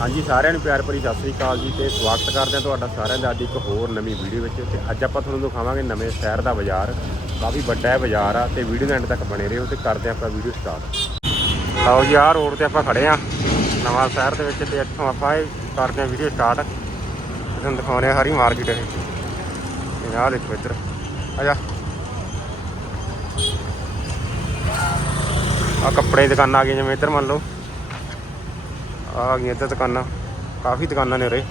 ਹਾਂਜੀ, ਸਾਰਿਆਂ ਨੂੰ ਪਿਆਰ ਭਰੀ ਸਤਿ ਸ੍ਰੀ ਅਕਾਲ ਜੀ ਤੇ ਸਵਾਗਤ ਕਰਦੇ ਹਾਂ ਤੁਹਾਡਾ ਸਾਰਿਆਂ ਦਾ ਅੱਜ ਇੱਕ ਹੋਰ ਨਵੀਂ ਵੀਡੀਓ ਵਿੱਚ ਤੇ ਅੱਜ ਆਪਾਂ ਤੁਹਾਨੂੰ ਦਿਖਾਵਾਂਗੇ ਨਵੇਂ ਸ਼ਹਿਰ ਦਾ ਬਾਜ਼ਾਰ। ਕਾਫੀ ਵੱਡਾ ਹੈ ਬਾਜ਼ਾਰ ਆ ਤੇ ਵੀਡੀਓ ਦੇ ਐਂਡ ਤੱਕ ਬਣੇ ਰਹੋ ਤੇ ਕਰਦੇ ਹਾਂ ਆਪਾਂ ਵੀਡੀਓ ਸਟਾਰਟ ਲਓ ਜੀ, ਆਹ ਰੋਡ ਤੇ ਆਪਾਂ ਖੜੇ ਆ ਨਵਾਂ ਸ਼ਹਿਰ ਦੇ ਵਿੱਚ ਤੇ ਇੱਥੋਂ ਆਪਾਂ ਇਹ ਕਰਦੇ ਹਾਂ ਵੀਡੀਓ ਸਟਾਰਟ ਤੁਹਾਨੂੰ ਦਿਖਾਉਣੇ ਆ ਹਰੀ ਮਾਰਕੀਟ ਇਹ। ਤੇ ਆਹ ਦੇਖੋ ਇੱਧਰ। ਆ ਜਾ। ਆ ਕੱਪੜੇ ਦੀ ਦੁਕਾਨਾਂ ਆ ਗਈਆਂ ਜਿਵੇਂ ਇੱਧਰ ਮੰਨ ਲਓ। ਆ ਗਈਆਂ ਇੱਧਰ ਦੁਕਾਨਾਂ। ਕਾਫੀ ਦੁਕਾਨਾਂ ਨੇ ਉਰੇ।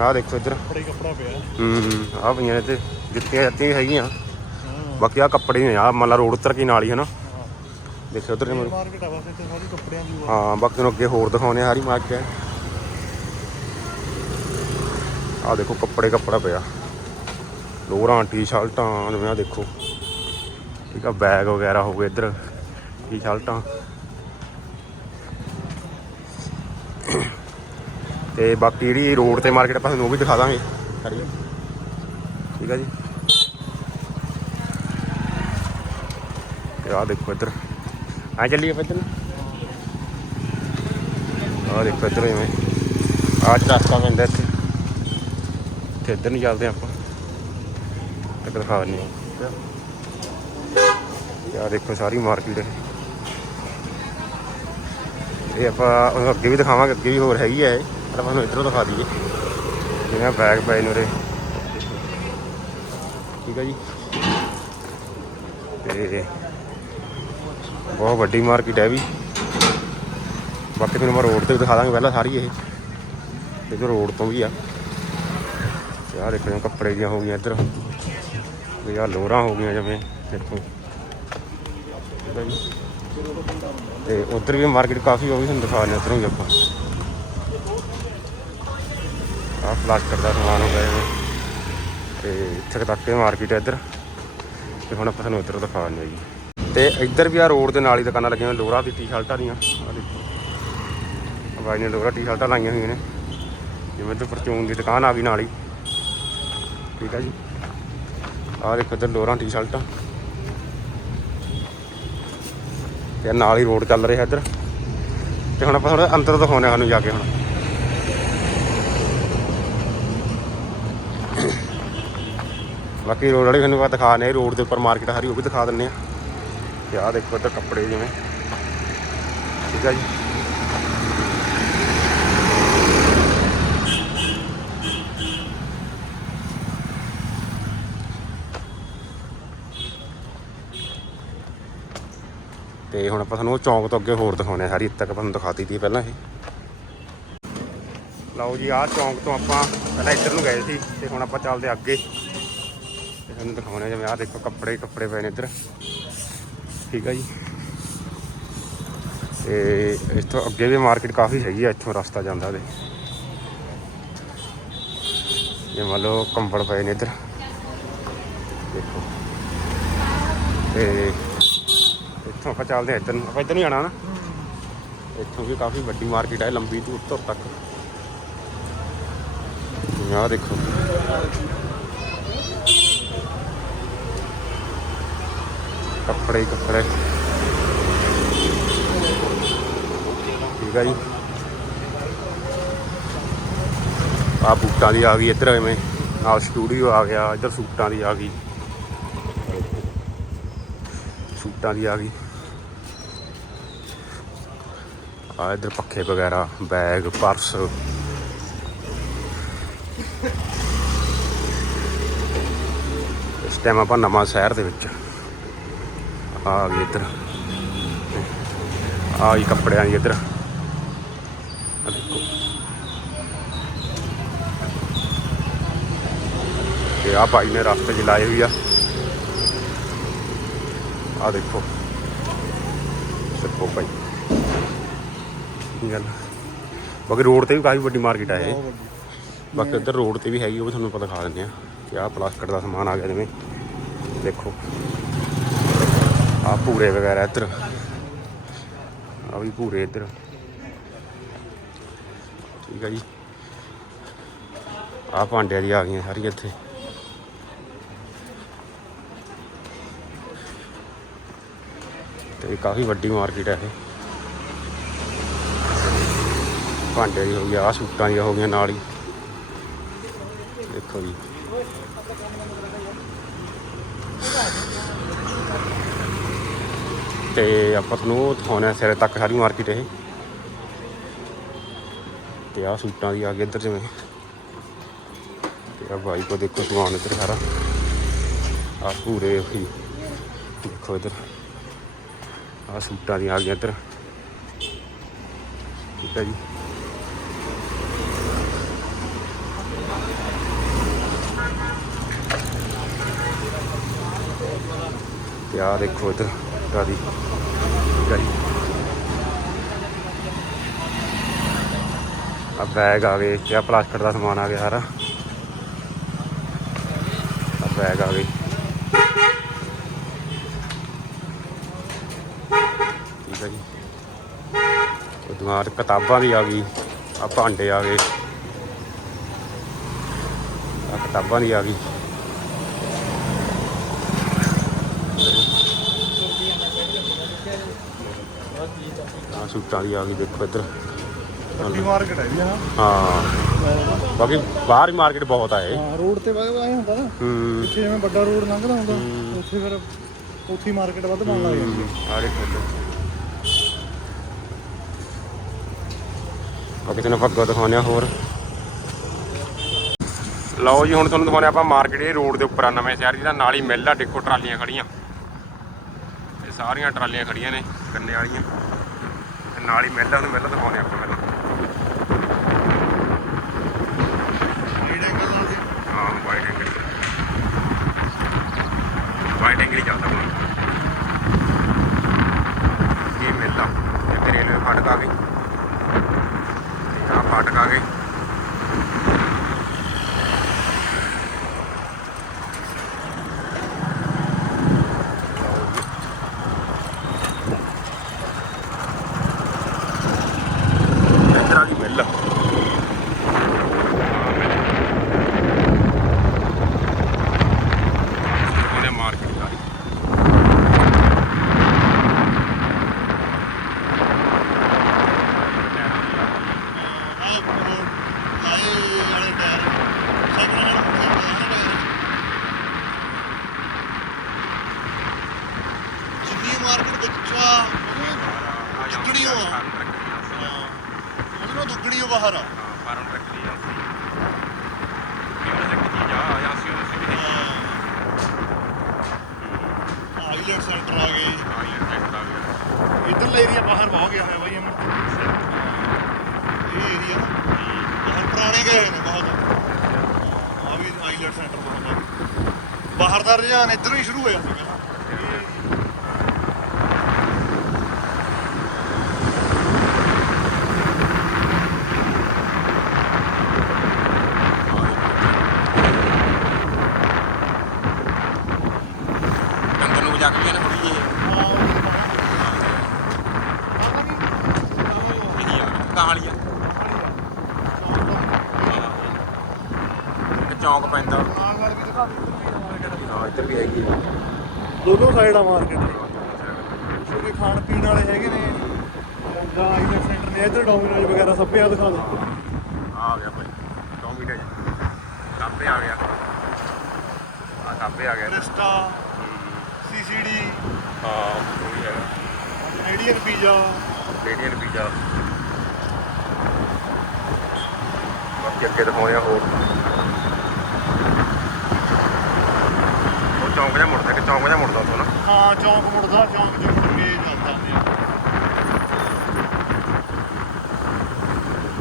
ਆਹ ਦੇਖੋ ਇੱਧਰ। ਕੱਪੜੇ ਹੀ ਕੱਪੜਾ ਪਿਆ। ਹੂੰ ਆ ਪਈਆਂ ਨੇ ਤੇ ਜੁੱਤੀਆਂ ਜੱਤੀਆਂ ਵੀ ਹੈਗੀਆਂ। ਬਾਕੀ ਆ ਕੱਪੜੇ ਨੇ ਆ ਮੱਲਾ ਰੋਡ ਉੱਤਰ ਕੀ ਨਾਲ ਹੀ ਹਨਾ? ਦੇਖੋ ਉਧਰ ਮੇਨ ਮਾਰਕੀਟ ਆ ਬਸ ਇੱਥੇ ਸਾਰੀ ਕੱਪੜਿਆਂ ਦੀ ਹਾਂ ਬਾਕੀ ਨੂੰ ਅੱਗੇ ਹੋਰ ਦਿਖਾਉਣੇ ਆ ਹਰੀ ਮਾਰਕੀਟ ਆ ਦੇਖੋ ਕੱਪੜੇ ਕੱਪੜਾ ਪਿਆ। ਲੋਰਾਂ ਟੀ-ਸ਼ਰਟਾਂ ਜਿਵੇਂ ਆ ਦੇਖੋ। ਠੀਕ ਆ ਬੈਗ ਵਗੈਰਾ ਹੋ ਗਏ ਇੱਧਰ। ਟੀ-ਸ਼ਰਟਾਂ। ਤੇ ਬਾਕੀ ਜਿਹੜੀ ਰੋਡ ਤੇ ਮਾਰਕੀਟ ਆਪਾਂ ਤੁਹਾਨੂੰ ਉਹ ਵੀ ਦਿਖਾ ਦਾਂਗੇ। ਸਾਰੀ ਠੀਕ ਆ ਜੀ। ਆ ਦੇਖੋ ਇੱਧਰ। ਆ ਚੱਲੀਏ ਇੱਧਰ? ਆ ਦੇਖੋ ਇੱਧਰ ਜਿਵੇਂ ਆਹ ਰਸਤਾ ਪੈਂਦਾ ਇੱਥੇ। ਤੇ ਇੱਧਰ ਨੂੰ ਚੱਲਦੇ ਆਪਾਂ। ਇੱਕ ਦਿਖਾ ਦਿੰਦੇ ਆ ਦੇਖੋ ਸਾਰੀ ਮਾਰਕੀਟ ਇਹ ਆਪਾਂ ਉਹਨੂੰ ਅੱਗੇ ਵੀ ਦਿਖਾਵਾਂਗੇ, ਅੱਗੇ ਵੀ ਹੋਰ ਹੈਗੀ ਹੈ ਇਹ। ਪਰ ਆਪਾਂ ਤੁਹਾਨੂੰ ਇੱਧਰੋਂ ਦਿਖਾ ਦਈਏ। ਜਿਵੇਂ ਬੈਗ ਪਏ ਨੇ ਉਰੇ। ਠੀਕ ਹੈ ਜੀ। ਤੇ ਬਹੁਤ ਵੱਡੀ ਮਾਰਕੀਟ ਹੈ ਵੀ। ਬਾਕੀ ਤੁਹਾਨੂੰ ਮੈਂ ਰੋਡ ਤੇ ਵੀ ਦਿਖਾ ਦਾਂਗੇ ਪਹਿਲਾਂ ਸਾਰੀ ਇਹ। ਤੇ ਰੋਡ ਤੋਂ ਵੀ ਆ। ਯਾਰ ਦੇਖੋ ਜਿਵੇਂ ਕੱਪੜੇ ਦੀਆਂ ਹੋ ਗਈਆਂ ਇੱਧਰ। ਵੀ ਲੋਰਾਂ ਹੋ ਗਈਆਂ ਜਿਵੇਂ ਦੇਖੋ ਠੀਕ ਹੈ ਜੀ। ਤੇ ਉਧਰ ਵੀ ਮਾਰਕੀਟ ਕਾਫੀ ਉਹ ਵੀ ਤੁਹਾਨੂੰ ਦਿਖਾ ਦਿੰਦੇ ਉੱਧਰੋਂ ਵੀ ਆਪਾਂ। ਆਹ ਪਲਾਸਟਿਕ ਦਾ ਸਮਾਨ ਹੋ ਗਿਆ ਤੇ ਇੱਥੇ ਤੱਕ ਇਹ ਮਾਰਕੀਟ ਹੈ ਇੱਧਰ। ਤੇ ਹੁਣ ਆਪਾਂ ਤੁਹਾਨੂੰ ਇੱਧਰ ਦਿਖਾ ਦਿੰਦੇ ਹਾਂ ਜੀ। ਤੇ ਇੱਧਰ ਵੀ ਆ ਰੋਡ ਦੇ ਨਾਲ ਹੀ ਦੁਕਾਨਾਂ ਲੱਗੀਆਂ ਹੋਈਆਂ ਲੋਰਾ ਦੀ ਟੀ-ਸ਼ਰਟਾਂ ਦੀਆਂ। ਆਹ ਦੇਖੋ। ਬਾਈ ਨੇ ਲੋਰਾ ਟੀ-ਸ਼ਰਟਾਂ ਲਾਈਆਂ ਹੋਈਆਂ ਨੇ। ਜਿਵੇਂ ਤੇ ਪਰਚੂਨ ਦੀ ਦੁਕਾਨ ਆ ਗਈ ਨਾਲ ਹੀ। ਠੀਕ ਆ ਜੀ। ਆਹ ਦੇਖੋ ਇੱਧਰ ਲੋਰਾ ਟੀ-ਸ਼ਰਟਾਂ ਤੇ ਨਾਲ ਹੀ ਰੋਡ ਚੱਲ ਰਿਹਾ ਇੱਧਰ। ਤੇ ਹੁਣ ਆਪਾਂ ਥੋੜਾ ਅੰਦਰ ਦਿਖਾਉਣੇ ਸਾਨੂੰ ਜਾ ਕੇ ਹੁਣ। ਬਾਕੀ ਰੋਡ ਵਾਲੀ ਤੁਹਾਨੂੰ ਆਪਾਂ ਦਿਖਾ ਨੇ ਰੋਡ ਦੇ ਉੱਪਰ ਮਾਰਕੀਟ ਸਾਰੀ ਉਹ ਵੀ ਦਿਖਾ ਦਿੰਨੇ ਆ। ਤੇ ਆਹ ਦੇਖੋ ਇੱਧਰ ਕੱਪੜੇ ਜਿਵੇਂ। ਠੀਕ ਆ ਜੀ। ਤੇ ਹੁਣ ਆਪਾਂ ਤੁਹਾਨੂੰ ਉਹ ਚੌਂਕ ਤੋਂ ਅੱਗੇ ਹੋਰ ਦਿਖਾਉਣੇ ਆ ਸਾਰੀ ਇੱਥੇ ਤੱਕ ਤੁਹਾਨੂੰ ਦਿਖਾਤੀ ਤੀ ਪਹਿਲਾਂ ਇਹ ਲਓ ਜੀ, ਆਹ ਚੌਂਕ ਤੋਂ ਆਪਾਂ ਪਹਿਲਾਂ ਇੱਧਰ ਨੂੰ ਗਏ ਸੀ ਤੇ ਹੁਣ ਆਪਾਂ ਚੱਲਦੇ ਅੱਗੇ। ਤੇ ਤੁਹਾਨੂੰ ਦਿਖਾਉਣੇ ਆ ਜਿਵੇਂ ਆਹ ਦੇਖੋ, ਕੱਪੜੇ ਕੱਪੜੇ ਪਏ ਨੇ ਇੱਧਰ। ਠੀਕ ਆ ਜੀ। ਤੇ ਇਸ ਤੋਂ ਅੱਗੇ ਵੀ ਮਾਰਕੀਟ ਕਾਫੀ ਹੈਗੀ ਆ, ਇੱਥੋਂ ਰਸਤਾ ਜਾਂਦਾ ਤੇ। ਇਹ ਮੰਨ ਲਓ, ਕੰਬਲ ਪਏ ਨੇ ਇੱਧਰ। ਦੇਖੋ। ਤੇ ਇੱਥੋਂ ਆਪਾਂ ਚੱਲਦੇ ਹਾਂ, ਇੱਧਰ ਨੂੰ। ਆਪਾਂ ਇੱਧਰ ਨੂੰ ਜਾਣਾ ਨਾ। ਇੱਥੋਂ ਵੀ ਕਾਫੀ ਵੱਡੀ ਮਾਰਕੀਟ ਹੈ ਲੰਬੀ ਦੂਰ ਤੋਂ ਤੱਕ। ਆਹ ਦੇਖੋ। ਕੱਪੜੇ ਹੀ ਕੱਪੜੇ। ਠੀਕ ਆ ਜੀ। ਆ ਬੂਟਾਂ ਦੀ ਆ ਗਈ ਇੱਧਰ ਐਵੇਂ। ਨਾਲ ਸਟੂਡੀਓ ਆ ਗਿਆ, ਇੱਧਰ ਸੂਟਾਂ ਦੀ ਆ ਗਈ। ਸੂਟਾਂ ਦੀ ਆ ਗਈ। ਆ ਇੱਧਰ ਪੱਖੇ ਵਗੈਰਾ, ਬੈਗ, ਪਰਸ। ਇਸ ਟਾਈਮ ਆਪਾਂ ਨਵਾਂ ਸ਼ਹਿਰ ਦੇ ਵਿੱਚ। ਆ ਗਏ ਇੱਧਰ। ਆ ਗਈ ਕੱਪੜਿਆਂ ਦੀ ਇੱਧਰ। ਦੇਖੋ। ਤੇ ਆ ਭਾਈ ਨੇ ਰਸਤੇ 'ਚ ਲਾਏ ਹੋਈ ਆ। ਆ ਦੇਖੋ। ਦੇਖੋ ਭਾਈ। ਕੀ ਗੱਲ ਬਾਕੀ ਰੋਡ ਤੇ ਵੀ ਕਾਫੀ ਵੱਡੀ ਮਾਰਕੀਟ ਆ ਇਹ। ਬਾਕੀ ਇੱਧਰ ਰੋਡ ਤੇ ਵੀ ਹੈਗੀ ਉਹ ਵੀ ਤੁਹਾਨੂੰ ਪਤਾ ਦਿਖਾ ਦਿੰਦੇ ਆ ਕਿ ਆਹ ਪਲਾਸਟਿਕ ਦਾ ਸਮਾਨ ਆ ਗਿਆ ਜਿਵੇਂ। ਦੇਖੋ ਆ ਪੂਰੇ ਵਗੈਰਾ ਇੱਧਰ। ਆ ਵੀ ਪੂਰੇ ਇੱਧਰ। ਠੀਕ ਆ ਜੀ। ਆ ਭਾਂਡਿਆਂ ਦੀ ਆ ਗਈਆਂ ਸਾਰੀਆਂ ਇੱਥੇ। ਤੇ ਕਾਫੀ ਵੱਡੀ ਮਾਰਕੀਟ ਹੈ ਇਹ। ਭਾਂਡੇ ਦੀ ਹੋ ਗਈ ਆ ਸੂਟਾਂ ਦੀਆਂ ਹੋ ਗਈਆਂ ਨਾਲ ਹੀ। ਦੇਖੋ ਜੀ। ਤੇ ਆਪਾਂ ਤੁਹਾਨੂੰ ਉਹ ਦਿਖਾਉਣੇ ਸਿਰੇ ਤੱਕ ਸਾਰੀ ਮਾਰਕੀਟ ਇਹ। ਤੇ ਆ ਸੂਟਾਂ ਦੀ ਆ ਗਈ ਇੱਧਰ ਜਿਵੇਂ। ਤੇ ਆ ਬਾਈ ਕੋ ਦੇਖੋ ਸਮਾਨ ਇੱਧਰ ਸਾਰਾ। ਆ ਪੂਰੇ ਹੀ ਦੇਖੋ ਇੱਧਰ। ਆ ਸੂਟਾਂ ਦੀ ਆ ਗਈਆਂ ਇੱਧਰ। ਠੀਕ ਹੈ ਜੀ। ਤੇ ਆ ਦੇਖੋ ਇੱਧਰ ਕਾਦੀ ਠੀਕ ਆ ਬੈਗ ਆ ਗਏ, ਤੇ ਆ ਪਲਾਸਟਿਕ ਦਾ ਸਮਾਨ ਆ ਗਿਆ ਸਾਰਾ। ਆ ਬੈਗ ਆ ਗਏ। ਠੀਕ ਹੈ ਜੀ। ਉਹ ਦਿਮਾਗ ਕਿਤਾਬਾਂ ਦੀ ਆ ਗਈ, ਆ ਭਾਂਡੇ ਆ ਗਏ। ਆ ਕਿਤਾਬਾਂ ਦੀ ਆ ਗਈ। ਸੂਟਾਂ ਦੀ ਆ ਗਈ ਦੇਖੋ ਇੱਧਰ। ਪੱਟੀ ਮਾਰਕੀਟ ਹੈ ਜੀ ਹਾਂ ਹਾਂ। ਬਾਕੀ ਬਾਹਰ ਹੀ ਮਾਰਕੀਟ ਬਹੁਤ ਆ ਇਹ। ਹਾਂ ਰੋਡ ਤੇ ਵਾਏ ਆਏ ਹੁੰਦਾ ਨਾ। ਹੂੰ। ਜਿਵੇਂ ਵੱਡਾ ਰੋਡ ਲੰਘਦਾ ਹੁੰਦਾ। ਉੱਥੇ ਫਿਰ ਉੱਥੇ ਮਾਰਕੀਟ ਵੱਧ ਬਣ ਲੱਗ ਜਾਂਦੀ ਹੈ। ਆ ਦੇਖੋ ਬਾਕੀ ਤੁਹਾਨੂੰ ਪੱਗੋ ਦਿਖਾਉਂਦੇ ਆ ਹੋਰ। ਲਓ ਜੀ ਹੁਣ ਤੁਹਾਨੂੰ ਦਿਖਾਉਂਦੇ ਆਪਾਂ ਮਾਰਕੀਟ ਇਹ ਰੋਡ ਦੇ ਉੱਪਰ ਆ ਨਵੇਂ ਸ਼ਹਿਰ ਜਿਹਦਾ ਨਾਲ ਹੀ ਮਿੱਲ ਆ ਦੇਖੋ ਟਰਾਲੀਆਂ ਖੜੀਆਂ। ਇਹ ਸਾਰੀਆਂ ਟਰਾਲੀਆਂ ਖੜੀਆਂ ਨੇ ਗੰਨੇ ਵਾਲੀਆਂ। ਨਾਲ ਹੀ ਮਿੱਲ ਆ ਉਹਨੂੰ ਮਿੱਲ ਦਿਖਾਉਂਦੇ ਆਪਾਂ ਪਹਿਲਾਂ ਲੀਡ ਐਂਗਲ ਨਾਲ ਜੀ ਹਾਂ ਵਾਈਟ ਐਂਗਲ ਵਾਈਟ ਐਂਗਲ ਹੀ ਚੱਲਦਾ ਹੁਣ ਇਹ ਮਿਲਦਾ ਤੇ ਰੇਲਵੇ ਫਾਟਕ ਆ ਗਈ ਆ ਫਾਟਕ ਆ ਗਈ ਇੱਧਰ ਆ ਗਈ ਮਿੱਲ ਉਹਨੇ ਮਾਰਕੀਟ ਸਾਰੀ ਆਹ ਰੋਡ ਆਏ ਵਾਲੇ ਟਾਇਰ ਸਾਈਕਲ ਨਾਲ ਹੁੰਦੇ ਨੇ ਟਾਇਰ ਜਿੰਨੀ ਮਾਰਕੀਟ ਬੱਚਾ ਦੁੱਗਣੀ ਹੋ ਉਹਦੇ ਨਾਲ ਦੁੱਗਣੀ ਹੋ ਬਾਹਰ ਆ ਫਾਰਮ ਰੱਖੀ ਆ ਚੀਜ਼ ਆ ਆ ਸੀ ਉਹ ਸੀ ਵੀ ਆਈਲੈਂਡ ਸੈਂਟਰ ਆ ਗਏ। ਆਈਲੈਂਡ ਟੈਕਟ ਆ ਗਿਆ ਇਧਰਲਾ ਏਰੀਆ ਬਾਹਰ ਬਹੁਤ ਗਿਆ ਹੋਇਆ ਬਾਈ ਅਮਰ ਇਹ ਏਰੀਆ ਨਾ ਪੁਰਾਣੇ ਗਏ ਨੇ ਬਹੁਤ। ਆ ਵੀ ਆਈਲੈਂਡ ਸੈਂਟਰ ਬਹੁਤ ਆ। ਬਾਹਰ ਦਾ ਰੁਝਾਨ ਇੱਧਰੋਂ ਹੀ ਸ਼ੁਰੂ ਹੋਇਆ ਸੀ ਪਹਿਲਾਂ ਅੰਦਰ ਨੂੰ ਜਾ ਕੇ ਨਾ ਥੋੜੀ ਜਿਹੀ ਕਿਹਦੀ ਆ ਕਹਾਲੀਆ ਇੱਕ ਚੌਂਕ ਪੈਂਦਾ ਹਾਂ ਇੱਧਰ ਵੀ ਹੈਗੀ ਆ ਸਾਈਡਾਂ ਮਾਰਕੀਟ ਕਿਉਂਕਿ ਖਾਣ ਪੀਣ ਵਾਲੇ ਹੈਗੇ ਨੇ ਜਾਂ ਆਈਲੈਂਡ ਸੈਂਟਰ ਨੇ ਇੱਧਰ ਡੋਮਿਨੋਜ਼ ਵਗੈਰਾ ਸਭ ਪਿਆ ਦਿਖਾ ਦਿਓ। ਆ ਗਿਆ ਭਾਈ 2 ਮੀਟਰ ਕਾਪੇ ਆ ਗਿਆ। ਆ ਕਾਪੇ ਆ ਗਿਆ। ਕ੍ਰਿਸਟਾ ਸੀਸੀਡੀ ਹਾਂ ਵੀ ਹੈਗਾ ਕੈਨੇਡੀਅਨ ਪੀਜ਼ਾ ਕੈਨੇਡੀਅਨ ਪੀਜ਼ਾ ਬਾਕੀ ਅੱਗੇ ਦਿਖਾਉਂਦੇ ਆ ਹੋਰ। ਚੌਂਕ ਜਿਹਾ ਮੁੜਦਾ ਕਿ ਚੌਂਕ ਜਿਹਾ ਮੁੜਦਾ ਉੱਥੋਂ ਨਾ? ਹਾਂ ਚੌਂਕ ਮੁੜਦਾ ਚੌਂਕ ਚ ਮੁੜ ਕੇ ਜਾਂਦਾ ਨੇ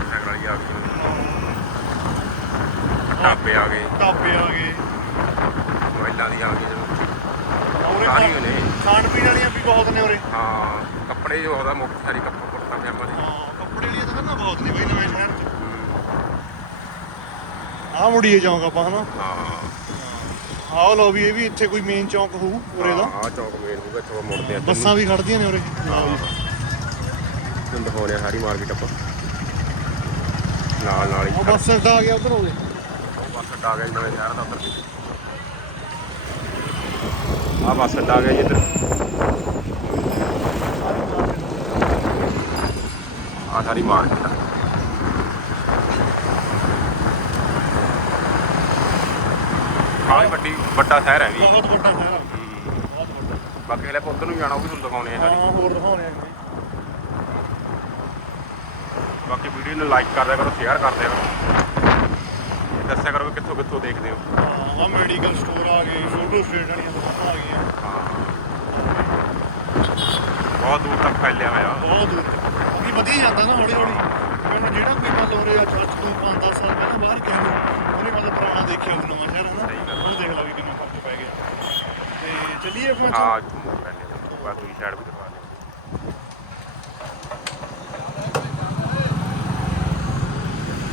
ਸਾਈਕਲ ਵਾਲੀ ਆ ਗਈ। ਢਾਬੇ ਆ ਗਏ। ਢਾਬੇ ਆ ਗਏ। ਮੋਬਾਈਲਾਂ ਦੀ ਆ ਗਈ ਜਦੋਂ। ਸਾਰੀਆਂ ਨੇ। ਖਾਣ ਪੀਣ ਵਾਲੀਆਂ ਵੀ ਬਹੁਤ ਨੇ ਉਰੇ। ਹਾਂ ਕੱਪੜੇ ਜੋ ਉਹਦਾ ਮੁੱਖ ਸਾਰੀ ਕੱਪੜਾ ਕੁੜਤਾ ਪਜਾਮਾ ਦੀ। ਹਾਂ ਕੱਪੜੇ ਵਾਲੀਆਂ ਤਾਂ ਨਾ ਬਹੁਤ ਨੇ ਬਈ ਨਵੇਂ ਸ਼ਹਿਰ ਚ। ਆ ਮੁੜੀਏ ਚੌਂਕ ਆਪਾਂ ਹਨਾ? ਹਾਂ। ਆਹ ਲੋ ਵੀ ਇਹ ਵੀ ਇੱਥੇ ਕੋਈ ਮੇਨ ਚੌਂਕ ਹੋਊ ਉਰੇ ਦਾ। ਆ ਚੌਂਕ ਮੇਨ ਹੋਊਗਾ ਇੱਥੋਂ ਮੁੜਦੇ ਆ ਇੱਧਰ। ਬੱਸਾਂ ਵੀ ਖੜਦੀਆਂ ਨੇ ਉਰੇ। ਹੀ। ਤੁਹਾਨੂੰ ਦਿਖਾਉਂਦੇ ਆ ਸਾਰੀ ਮਾਰਕੀਟ ਆਪਾਂ। ਨਾਲ ਨਾਲ ਹੀ ਉਹ ਬੱਸ ਅੱਡਾ ਆ ਗਿਆ ਉਧਰ। ਹੋਵੇ ਉਹ ਬੱਸ ਅੱਡਾ ਆ ਗਿਆ ਨਵੇਂ ਸ਼ਹਿਰ ਦਾ ਉੱਧਰ। ਆ ਬੱਸ ਅੱਡਾ ਆ ਗਿਆ ਜੀ ਇੱਧਰ। ਆ ਸਾਰੀ ਮਾਰਕੀਟ ਆ। ਕਾਫੀ ਵੱਡੀ ਵੱਡਾ ਸ਼ਹਿਰ ਹੈ ਵੀ। ਬਹੁਤ ਵੱਡਾ ਸ਼ਹਿਰ ਆ। ਬਹੁਤ ਵੱਡਾ ਬਾਕੀ ਹਲੇ ਪੁੱਤ ਨੂੰ ਜਾਣਾ ਉਹ ਵੀ ਤੁਹਾਨੂੰ ਦਿਖਾਉਣੇ ਆ ਸਾਰੀ। ਹਾਂ ਹੋਰ ਦਿਖਾਉਣੇ ਆ ਜੀ। ਬਾਕੀ ਵੀਡੀਓ ਨੂੰ ਲਾਈਕ ਕਰ ਦਿਆ ਕਰੋ ਸ਼ੇਅਰ ਕਰ ਦਿਆ ਕਰੋ। ਤੇ ਦੱਸਿਆ ਕਰੋ ਕਿ ਕਿੱਥੋਂ ਕਿੱਥੋਂ ਦੇਖਦੇ ਹੋ। ਹਾਂ ਆ ਮੈਡੀਕਲ ਸਟੋਰ ਆ ਗਏ ਫੋਟੋ ਸਟੇਟ ਵਾਲੀਆਂ ਦੁਕਾਨਾਂ ਆ ਗਈਆਂ। ਬਹੁਤ ਦੂਰ ਤੱਕ ਫੈਲਿਆ ਹੋਇਆ। ਬਹੁਤ ਦੂਰ ਤੱਕ। ਅੱਗੇ ਵਧੀ ਜਾਂਦਾ ਨਾ ਹੌਲੀ ਹੌਲੀ। ਮੈਨੂੰ ਜਿਹੜਾ ਕੋਈ ਮੰਨ ਲਓ ਰੇ ਅੱਜ ਤੋਂ 5-10 ਸਾਲ ਪਹਿਲਾਂ ਬਾਹਰ ਗਿਆ ਹੋਊ, ਉਹਨੇ ਮਤਲਬ ਪੁਰਾਣਾ ਦੇਖਿਆ ਉਹ ਨਵਾਂ ਸ਼ਹਿਰ ਹੈ ਨਾ? ਸਹੀ ਗੱਲ ਆ। ਉਹ ਦੇਖ ਲਓ ਵੀ ਕਿੰਨਾ ਫ਼ਰਕ ਪੈ ਗਿਆ ਤੇ ਚੱਲੀਏ ਆਪਾਂ ਹਾਂ ਮੋੜ ਫੈਲਿਆ ਬਸ ਦੂਜੀ ਸਾਈਡ ਵੀ ਦਿਖਾ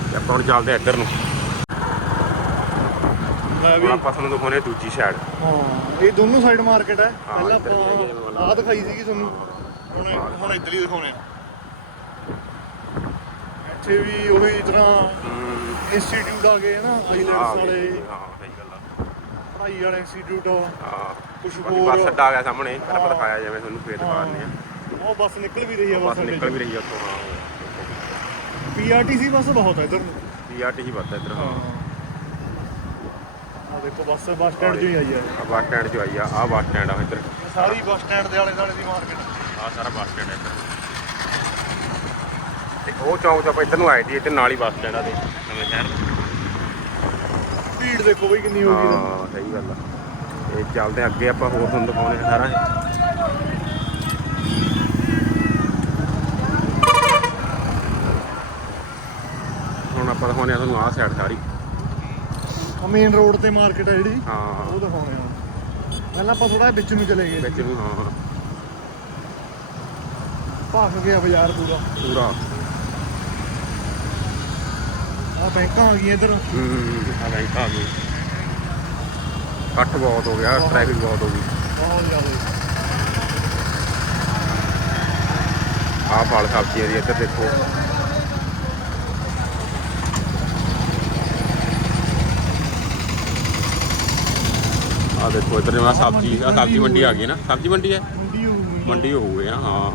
ਤੇ ਆਪਾਂ ਹੁਣ ਚੱਲਦੇ ਆ ਇੱਧਰ ਨੂੰ। ਲੈ ਵੀ। ਹੁਣ ਆਪਾਂ ਤੁਹਾਨੂੰ ਦਿਖਾਉਣੇ ਦੂਜੀ ਸਾਈਡ ਹਾਂ ਇਹ ਦੋਨੋਂ ਸਾਈਡ ਮਾਰਕੀਟ ਹੈ। ਹਾਂ, ਪਹਿਲਾਂ ਇੱਧਰ। ਆਪਾਂ ਆਹ ਦਿਖਾਈ ਸੀਗੀ ਤੁਹਾਨੂੰ। ਹੁਣ ਹੁਣ ਇੱਧਰ ਹੀ। ਦਿਖਾਉਣੇ ਆ ਇੱਥੇ ਵੀ ਉਹੀ ਤਰ੍ਹਾਂ ਇੰਸਟੀਚਿਊਟ ਆ ਗਏ ਨਾ ਆਈਲੈਂਡਸ ਹਾਂ ਵਾਲੇ। ਹਾਂ ਸਹੀ ਗੱਲ ਆ। ਪੜ੍ਹਾਈ ਵਾਲੇ ਇੰਸਟੀਚਿਊਟ ਹਾਂ। ਕੁਛ ਬਾਕੀ ਹੋਰ। ਬੱਸ ਅੱਡਾ ਆ ਗਿਆ ਸਾਹਮਣੇ ਪਹਿਲਾਂ ਹਾਂ। ਦਿਖਾਇਆ ਜਿਵੇਂ ਤੁਹਾਨੂੰ ਫੇਰ ਦਿਖਾ ਦਿੰਦੇ ਆ ਉਹ ਬੱਸ ਨਿਕਲ ਵੀ ਰਹੀ ਆ ਬੱਸ ਨਿਕਲ ਵੀ ਰਹੀ ਆ ਉੱਥੋਂ ਹਾਂ ਪੀਆਰਟੀਸੀ ਬੱਸ ਬਹੁਤ ਹੈ ਇੱਧਰ ਨੂੰ। ਪੀਆਰਟੀ ਹੀ ਬੱਸ ਆ ਇੱਧਰ ਹਾਂ। ਆ ਦੇਖੋ ਬੱਸ ਬੱਸ ਸਟੈਂਡ ਜੋ ਹੀ ਆਈ ਹੈ ਆ ਬੱਸ ਸਟੈਂਡ 'ਚ ਆਈ ਆ ਆ ਬੱਸ ਸਟੈਂਡ ਆ ਇੱਧਰ। ਸਾਰੀ ਬੱਸ ਸਟੈਂਡ ਦੇ ਆਲੇ ਦੁਆਲੇ ਦੀ ਮਾਰਕੀਟ ਆ। ਸਾਰਾ ਬੱਸ ਸਟੈਂਡ ਹੈ ਇੱਧਰ। ਤੇ ਉਹ ਚੌਂਕ ਤੋਂ ਆਪਾਂ ਇੱਧਰ ਨੂੰ ਆਏ ਸੀ ਇੱਧਰ ਨਾਲ ਹੀ ਬੱਸ ਸਟੈਂਡ ਆ ਦੇ ਨਵੇਂ ਸ਼ਹਿਰ। ਭੀੜ ਦੇਖੋ ਬਈ ਕਿੰਨੀ ਹੋ ਗਈ ਹਾਂ ਸਹੀ ਗੱਲ ਆ। ਇਹ ਚੱਲਦੇ ਆ ਅੱਗੇ ਆਪਾਂ ਹੋਰ ਤੁਹਾਨੂੰ ਦਿਖਾਉਣੇ ਆ ਸਾਰਾ ਹੁਣ ਆਪਾਂ ਦਿਖਾਉਣੇ ਆ ਤੁਹਾਨੂੰ ਆਹ ਸਾਈਡ ਸਾਰੀ। ਆ ਮੇਨ ਰੋਡ ਤੇ ਮਾਰਕੀਟ ਹੈ ਜਿਹੜੀ ਹਾਂ। ਉਹ ਦਿਖਾਉਣੇ ਆ ਪਹਿਲਾਂ ਆਪਾਂ ਥੋੜਾ ਵਿੱਚ ਨੂੰ ਚਲੇ ਗਏ। ਵਿੱਚ ਨੂੰ ਹਾਂ। ਭੱਖ ਗਿਆ ਬਾਜ਼ਾਰ ਪੂਰਾ। ਪੂਰਾ। ਆ ਬੈਂਕਾਂ ਆ ਗਈਆਂ ਇੱਧਰ। ਹੂੰ ਆ ਬੈਂਕ ਆ ਗਈ ਕੱਟ ਬਹੁਤ ਹੋ ਗਿਆ ਟ੍ਰੈਫਿਕ ਬਹੁਤ ਹੋ ਗਈ। ਬਹੁਤ ਜ਼ਿਆਦਾ ਆਹ ਫਲ ਸਬਜ਼ੀਆਂ ਦੀ ਇੱਧਰ ਦੇਖੋ। ਆ ਦੇਖੋ ਇੱਧਰ ਜਿਵੇਂ ਸਬਜ਼ੀ ਆ ਸਬਜ਼ੀ ਮੰਡੀ ਆ ਗਈ ਨਾ। ਸਬਜ਼ੀ ਮੰਡੀ ਹੈ? ਮੰਡੀ ਹੋ ਗਈ ਹਾਂ।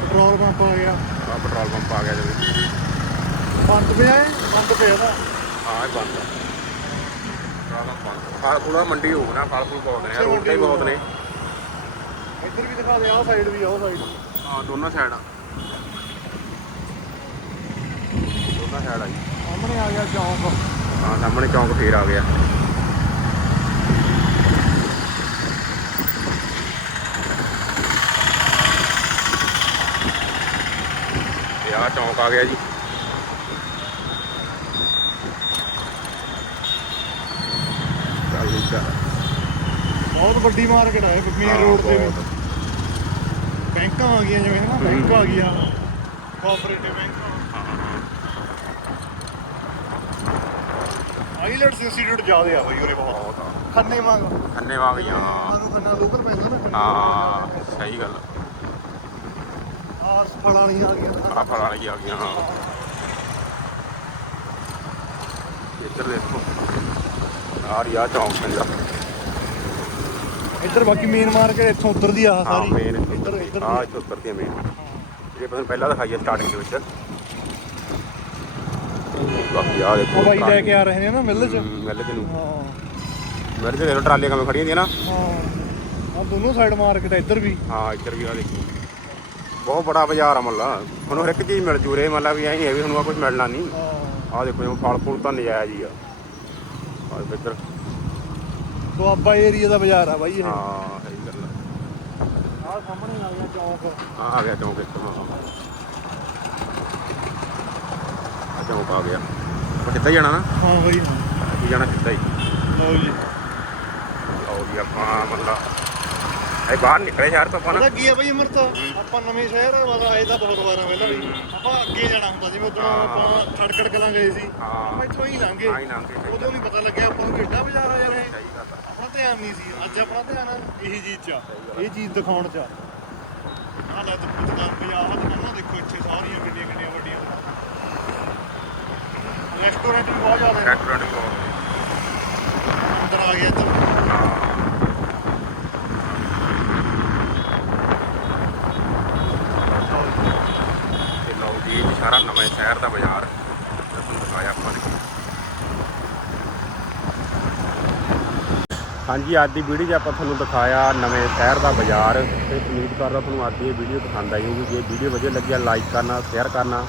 ਪੈਟਰੋਲ ਪੰਪ ਆ ਗਿਆ। ਆ ਪੈਟਰੋਲ ਪੰਪ ਆ ਗਿਆ ਜਿਵੇਂ ਬੰਦ ਪਿਆ ਹੈ? ਬੰਦ ਪਿਆ ਦਾ ਹਾਂ ਇਹ ਬੰਦ ਆ। ਪੈਟਰੋਲ ਪੰਪ ਬੰਦ। ਫਲ ਫੂਲਾ ਮੰਡੀ ਹੋਊ ਨਾ ਫਲ ਫੂਲ ਬਹੁਤ ਨੇ ਰੋਡ ਤੇ ਹੀ ਬਹੁਤ ਨੇ। ਇੱਧਰ ਵੀ ਦਿਖਾ ਦੇ ਆਹ ਸਾਈਡ ਵੀ ਆ ਉਹ ਸਾਈਡ ਹਾਂ ਦੋਨਾਂ ਸਾਈਡਾਂ ਦੋਨਾਂ ਸਾਈਡ ਆ ਜੀ। ਸਾਹਮਣੇ ਆ ਗਿਆ ਚੌਂਕ। ਹਾਂ ਸਾਹਮਣੇ ਚੌਂਕ ਫੇਰ ਆ ਗਿਆ। ਤੇ ਆਹ ਚੌਂਕ ਆ ਗਿਆ ਜੀ। ਚੱਲ ਬਹੁਤ ਵੱਡੀ ਮਾਰਕੀਟ ਹੈ ਮੇਨ ਹਾਂ, ਰੋਡ ਤੇ ਵੀ। ਬੈਂਕਾਂ ਆ ਗਈਆਂ ਜਿਵੇਂ ਨਾ ਬੈਂਕ ਆ ਗਿਆ ਕੋਆਪਰੇਟਿਵ ਬੈਂਕ ਆਈਲੈਟਸ ਇੰਸਟੀਚਿਊਟ ਜ਼ਿਆਦੇ ਆ ਬਈ ਉਰੇ ਬਹੁਤ। ਆ। ਖੰਨੇ ਵਾਂਗ। ਖੰਨੇ ਵਾਗ ਜੀ ਹਾਂ ਸਾਨੂੰ ਖੰਨਾ ਲੋਕਲ ਪੈਂਦਾ ਨਾ। ਖੰਨੇ ਹਾਂ ਸਹੀ ਗੱਲ ਆਹ ਫਲਾਂ ਵਾਲੀਆਂ ਆ ਗਈਆਂ। ਆ ਫਲ ਵਾਲੀ ਆ ਗਈਆਂ ਹਾਂ। ਇੱਧਰ ਦੇਖੋ। ਆ ਰਹੀ ਆ ਚੌਂਕ ਪੈਂਦਾ ਇੱਧਰ ਬਾਕੀ ਮੇਨ ਮਾਰਕੀਟ ਇੱਥੋਂ ਉੱਤਰਦੀ ਆ ਹਾਂ ਸਾਰੀ। ਮੇਨ ਇੱਧਰ ਇੱਧਰ ਆ ਇੱਥੇ ਉੱਤਰਦੀ ਹੈ ਮੇਨ ਇਹ ਤੁਹਾਨੂੰ ਪਹਿਲਾਂ ਦਿਖਾਈ ਹੈ ਸਟਾਰਟਿੰਗ ਦੇ ਵਿੱਚ। ਬਾਕੀ ਆ ਦੇਖੋ ਉਹ ਬਾਈ ਲੈ ਕੇ ਆ ਰਹੇ ਨੇ ਨਾ ਮਿੱਲ ਚ। ਮਿਲ ਚ ਨੂੰ। ਹਾਂ। ਮਿਲ ਚ ਦੇਖੋ ਟਰਾਲੀਆਂ ਕਿਵੇਂ ਖੜੀਆਂ ਦੀਆਂ ਨਾ। ਹਾਂ। ਆ ਦੋਨੋਂ ਸਾਈਡ ਮਾਰਕੀਟ ਇੱਧਰ ਵੀ। ਹਾਂ ਇੱਧਰ ਵੀ ਆ ਦੇਖੋ। ਬਹੁਤ ਬੜਾ ਬਾਜ਼ਾਰ ਆ ਮੱਲਾ ਤੁਹਾਨੂੰ ਹਰ ਇੱਕ ਚੀਜ਼ ਮਿਲ ਜੂ ਰੇ ਮੱਲਾ ਵੀ ਐਂ ਹੈ ਵੀ ਤੁਹਾਨੂੰ ਆ ਕੁਝ ਮਿਲਣਾ ਨਹੀਂ। ਹਾਂ ਆ ਦੇਖੋ ਜਿਵੇਂ ਫਲ ਫੁੱਲ ਤਾਂ ਨਜਾਇਜ਼ ਹੀ ਆ। ਆ ਇੱਧਰ। ਦੁਆਬਾ ਏਰੀਆ ਦਾ ਬਾਜ਼ਾਰ ਆ ਬਾਈ ਇਹ। ਹਾਂ ਸਹੀ ਗੱਲ ਆ। ਆਹ ਸਾਹਮਣੇ ਆ ਗਿਆ ਚੌਂਕ। ਆ ਆ ਗਿਆ ਚੌਂਕ ਇੱਕ ਹਾਂ ਆ ਚੌਂਕ ਆ ਗਿਆ। ਆਪਾਂ ਹੀ ਜਾਣਾ ਨਾ? ਹਾਂ ਬਾਈ। ਅਸੀਂ ਜਾਣਾ ਸਿੱਧਾ ਹੀ। ਲਓ ਜੀ। ਆਓ ਜੀ ਆਪਾਂ ਮਤਲਬ ਇਹ ਬਾਹਰ ਨਿਕਲੇ ਸ਼ਹਿਰ ਤੋਂ ਆਪਾਂ ਨਾ। ਪਤਾ ਕੀ ਆ ਬਾਈ ਅਮਰਤ ਆਪਾਂ ਨਵੇਂ ਸ਼ਹਿਰ ਵਾਲਾ ਆਏ ਤਾਂ ਬਹੁਤ ਵਾਰਾਂ ਪਹਿਲਾਂ ਵੀ। ਆਪਾਂ ਅੱਗੇ ਜਾਣਾ ਹੁੰਦਾ ਜਿਵੇਂ ਉਦੋਂ। ਆਪਾਂ ਖੜਕੜ ਕਲਾਂ ਗਏ ਸੀ। ਹਾਂ। ਆਪਾਂ ਇੱਥੋਂ ਹੀ ਲੰਘੇ ਆਈ ਨਾਮ ਤੇ ਉਦੋਂ ਨਹੀਂ ਪਤਾ ਲੱਗਿਆ ਆਪਾਂ ਨੂੰ ਕਿੱਡਾ ਬਾਜ਼ਾਰ ਆ ਯਾਰ ਇਹ। ਆ। ਆਪਣਾ ਧਿਆਨ ਨਹੀਂ ਸੀ। ਅੱਜ ਆਪਣਾ ਧਿਆਨ ਇਹੀ ਚੀਜ਼ 'ਚ ਆ। ਇਹ ਚੀਜ਼ ਦਿਖਾਉਣ 'ਚ ਆ। ਆਹ ਲੈ ਦੁਕਾਨ ਦੁਕਾਨ ਵੀ ਆਹ ਦੁਕਾਨਾਂ ਦੇਖੋ ਇੱਥੇ ਸਾਰੀਆਂ ਕਿੰਨੀਆਂ ਕਿੰਨੀਆਂ ਵੱਡੀਆਂ ਰੈਸਟੋਰੈਂਟ ਵੀ ਬਹੁਤ ਜ਼ਿਆਦਾ ਨੇ। ਰੈਸਟੋਰੈਂਟ ਵੀ ਬਹੁਤ ਨੇ। ਅੰਦਰ ਆ ਗਿਆ ਤੇ ਸਾਰਾ ਨਵੇਂ ਸ਼ਹਿਰ ਦਾ ਬਾਜ਼ਾਰ। ਤੁਹਾਨੂੰ ਦਿਖਾਇਆ ਆਪਾਂ ਨੇ ਹਾਂਜੀ, ਅੱਜ ਦੀ ਵੀਡੀਓ 'ਚ ਆਪਾਂ ਤੁਹਾਨੂੰ ਦਿਖਾਇਆ ਨਵੇਂ ਸ਼ਹਿਰ ਦਾ ਬਾਜ਼ਾਰ ਤੇ ਉਮੀਦ ਕਰਦਾ ਤੁਹਾਨੂੰ ਅੱਜ ਦੀ ਇਹ ਵੀਡੀਓ ਪਸੰਦ ਆਈ ਹੋਊਗੀ। ਜੇ ਵੀਡੀਓ ਵਧੀਆ ਲੱਗਿਆ ਲਾਈਕ ਕਰਨਾ ਸ਼ੇਅਰ ਕਰਨਾ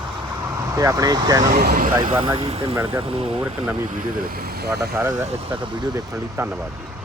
ਤੇ ਆਪਣੇ ਚੈਨਲ ਨੂੰ ਸਬਸਕ੍ਰਾਈਬ ਕਰਨਾ ਜੀ ਤੇ ਮਿਲਦੇ ਆ ਤੁਹਾਨੂੰ ਹੋਰ ਇੱਕ ਨਵੀਂ ਵੀਡੀਓ ਦੇ ਵਿੱਚ। ਤੁਹਾਡਾ ਸਾਰਾ ਇੱਥੇ ਤੱਕ ਵੀਡੀਓ ਦੇਖਣ ਲਈ ਧੰਨਵਾਦ ਜੀ।